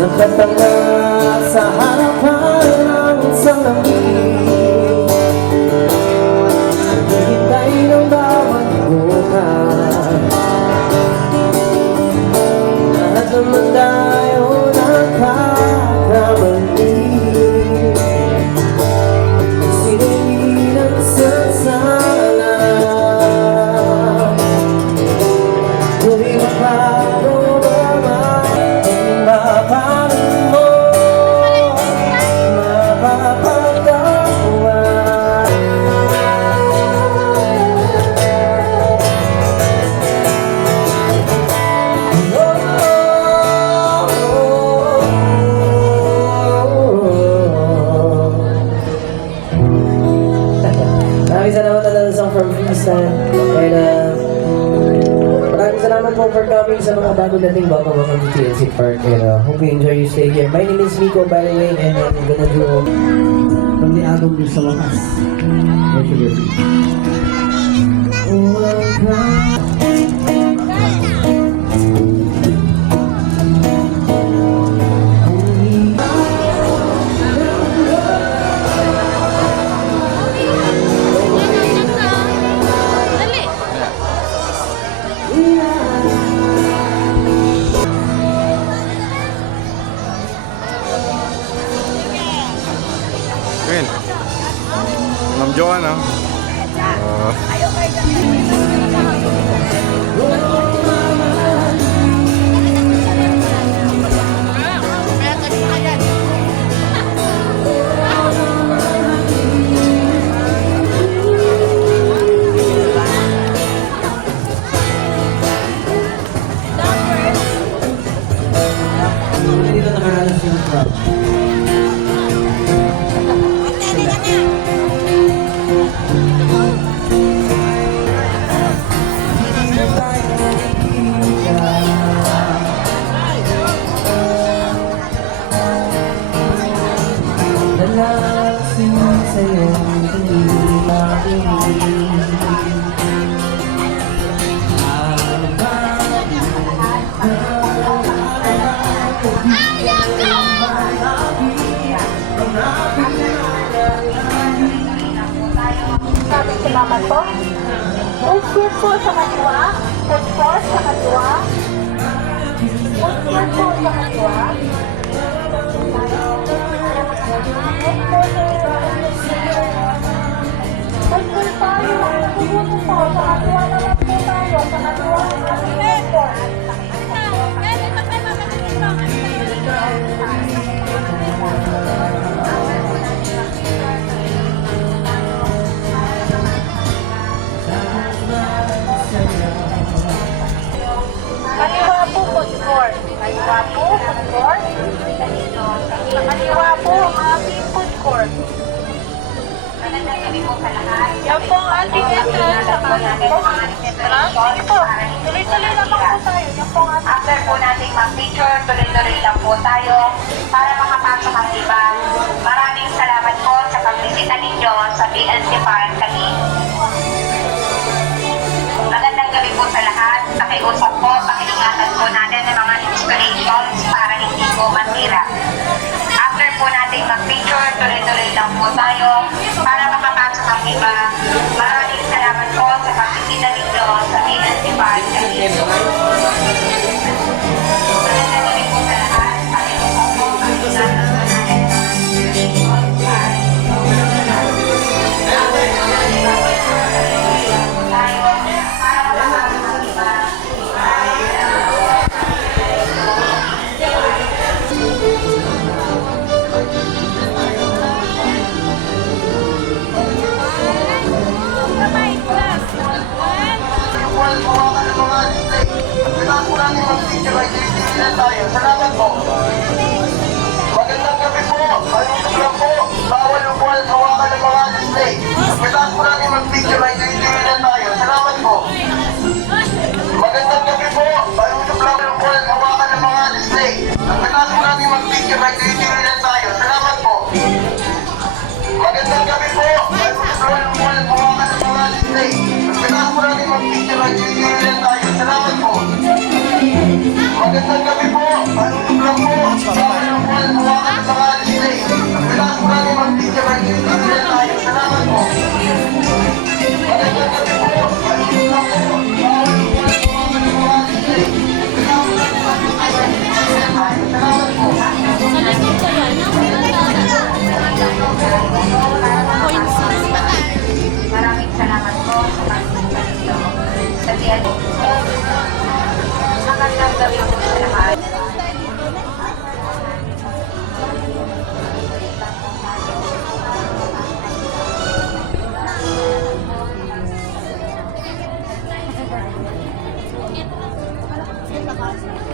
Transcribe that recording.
Nakatanga sa harapan ng salamin, naghihintay ng bawat bukas. Lahat naman tayo nagkakamali, sino hindi nagsasala? Tuloy magbago ba ang mapaparin mo? Mapapagawa. Maraming salamat na lang song from Freestyle. And maraming salamat po for coming sa mga bago dating welcome to TNC Park. And hope you enjoy your stay here. My name is Miko, by the way, and I'm gonna do from the album Sa Wakas. Thank you, baby. Queen, Ma'am Joanna. Dito nakaranas yung crowd. Nalasin sa'yo hindi makinig. Sabi si mama po, uspir po sa kaliwa, uspir sa kaliwa, uspir po sa kaliwa. Uspir tayo, uspir po sa kaliwa naman po tayo, sa kaliwa naman po. Kaliwa po, food Kaliwa po, food court. Sa kaliwa po, ang ating food court. Yan po ang ating entrance sa kanan po. Sige po, tuloy-tuloy naman po tayo. Yan po ang ating... After po nating mag-picture, tuloy-tuloy lang po tayo para makapasok ang iba. Maraming salamat po sa pagbisita ninyo sa PNC Park Taguig. Magandang gabi po sa lahat. Pakiusap po, pakingatan po natin ang mga installations para hindi po masira. After po nating mag-picture, tuloy-tuloy lang po tayo para makapasok ang iba. Maraming salamat po sa pagbisita ninyo sa PNC Park Taguig. Magandang gabi po sa lahat. Pakiusap po, pakingatan po natin ang mga installations para hindi po Salamat po. Magandang gabi po. Ayun lang po. Bawal upuan sa hawakan ng mga display. Kailangan po natin mag-picture ay tuloy-tuloy tayo. Salamat po. Magandang gabi po. Ayun lang upuan sa hawakan ng mga display. Kailangan po natin mag-picture ay tuloy-tuloy tayo. Salamat po. Magandang gabi po. Ayun lang upuan sa hawakan ng mga display. Kailangan po natin mag-picture ay tuloy-tuloy tayo. Salamat po. Magandang gabi po. Ayun lang po. Bawal yung buwan sa hawakan ng mga display. Kailangan ko namin mag-picture ay tinitilan tayo. Salamat po. Magandang gabi po. Ayun lang po. Bawal yung buwan sa hawakan ng mga display. Kailangan ko namin mag-picture ay tinitilan tayo. Salamat po. Maraming salamat po sa pagpunta niyo. Sa tiyan. Magandang gabi po sa lahat. Ito.